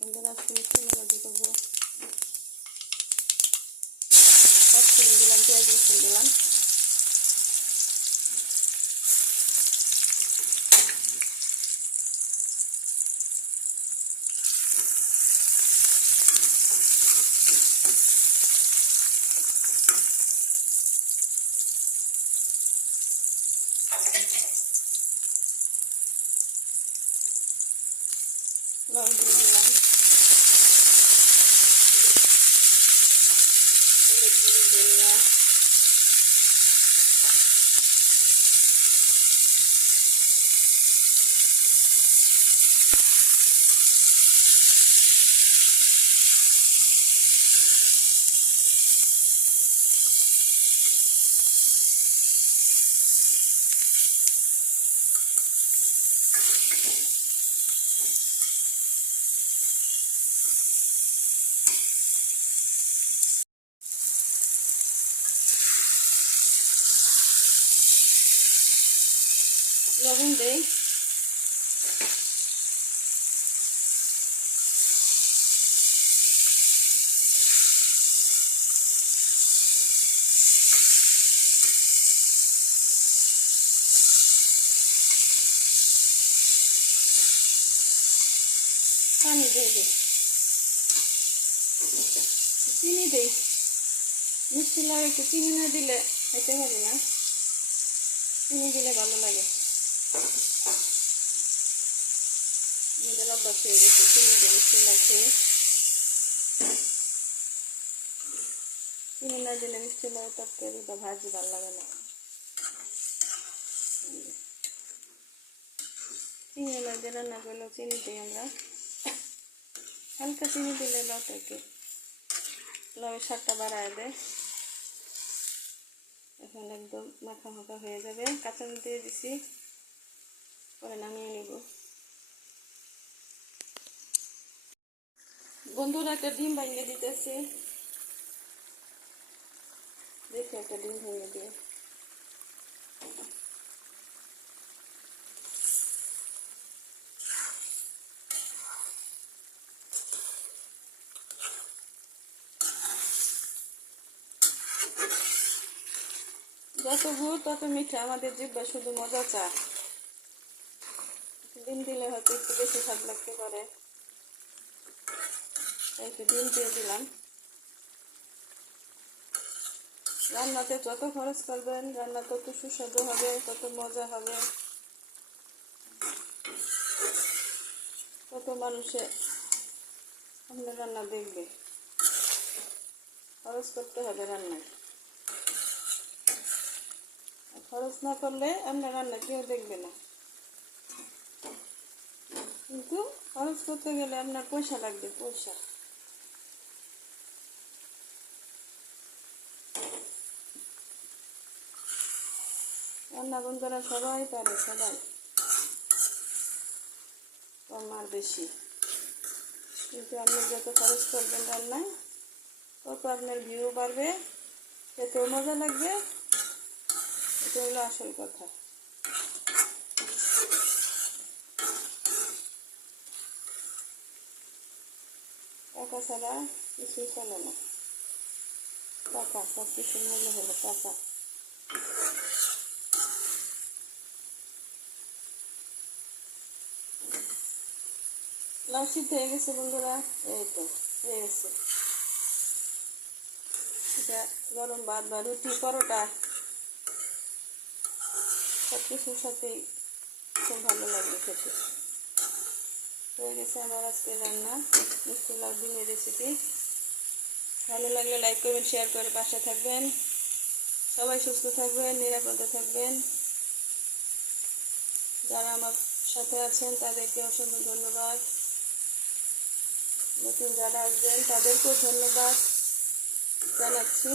সুন্দর আজকে মিষ্টি ভাজি করব পাঁচফোড়ন দিলাম পেঁয়াজ রসুন দিলাম লবণ দিয়ে Yeah. লবণ দেই। পানি দিয়ে দিই। চিনি দিই। মিষ্টি লাগে, একটু চিনি না দিলে খাইতে পারি না। চিনি দিলে ভালো লাগে। আমাদের অভ্যাস হয়ে গেছে চিনি দিয়ে মিষ্টি লাগছে চিনি না দিলে মিষ্টি লাগে তরকারি ভাজি ভালো লাগে না চিনি না দিয়ে রান্না করলেও চিনি দিই আমরা হালকা চিনি দিলে লটাকে লবের স্বাদটা বাড়ায় দেয় এখন একদম মাখা মাখা হয়ে যাবে কাঁচামরিচ দিয়ে দিছি পরে নামিয়ে নেব। বন্ধুরা, একটা ডিম ভাঙিয়ে দিতেছি। দেখি একটা ডিম ভেঙে দিয়ে। যত গুড়, তত মিঠা। আমাদের জিব্বা শুধু মজা চা ডিম দিলে হয়তো একটু বেশি স্বাদ লাগতে পারে। একটু ডিম দিয়ে দিলাম। রান্নাতে যত খরচ করবেন, রান্না তত সুস্বাদু হবে, তত মজা হবে। তত মানুষে আপনার রান্না দেখবে। খরচ করতে হবে রান্নায়। খরচ না করলে আপনার রান্না কেউ দেখবে না কিন্তু খরচ করতে গেলে আপনার পয়সা লাগবে, পয়সা। রান্না বন্ধুরা সবাই পারে, সবাই। কম আর বেশি। কিন্তু আপনি যত খরচ করবেন রান্নায়, তত আপনার ভিউ বাড়বে, খেতেও মজা লাগবে। এটা হলো আসল কথা। টাকা ছাড়া কিছুই চলে না টাকা সব কিছুর মূল্য হলো টাকা লাউ সিদ্ধ হয়ে গেছে বন্ধুরা এই তো হয়ে গেছে এটা গরম ভাত বা রুটি পরোটা সব কিছুর সাথেই খুব ভালো লাগবে খেতে হয়ে গেছে আমার আজকে রান্না। মিষ্টি লাউ ডিমের রেসিপি ভালো লাগলে লাইক করবেন শেয়ার করে পাশে থাকবেন। সবাই সুস্থ থাকবেন, নিরাপদে থাকবেন। যারা আমার সাথে আছেন তাদেরকে অসংখ্য ধন্যবাদ। নতুন যারা আসবেন, তাদেরকেও ধন্যবাদ জানাচ্ছি।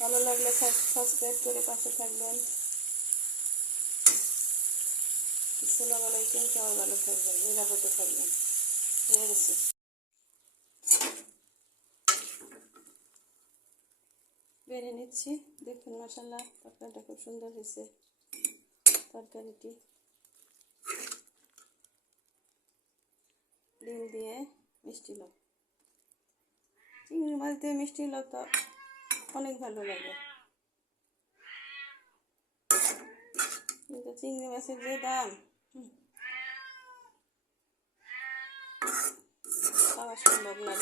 ভালো লাগলে সাবস্ক্রাইব করে পাশে থাকবেন। আসসালামু সবাই ভালো থাকবেন, নিরাপদে থাকবেন। হয়ে গেছে। বেড়ে নিচ্ছি। দেখুন মশালা তরকারিটা খুব সুন্দর হয়েছে, তরকারিটি। ডিম দিয়ে মিষ্টি লাউ চিংড়ি মাছ দিয়ে মিষ্টি লাউ তো অনেক ভালো লাগে। কিন্তু চিংড়ি মাছের যে দাম খাওয়া সম্ভব না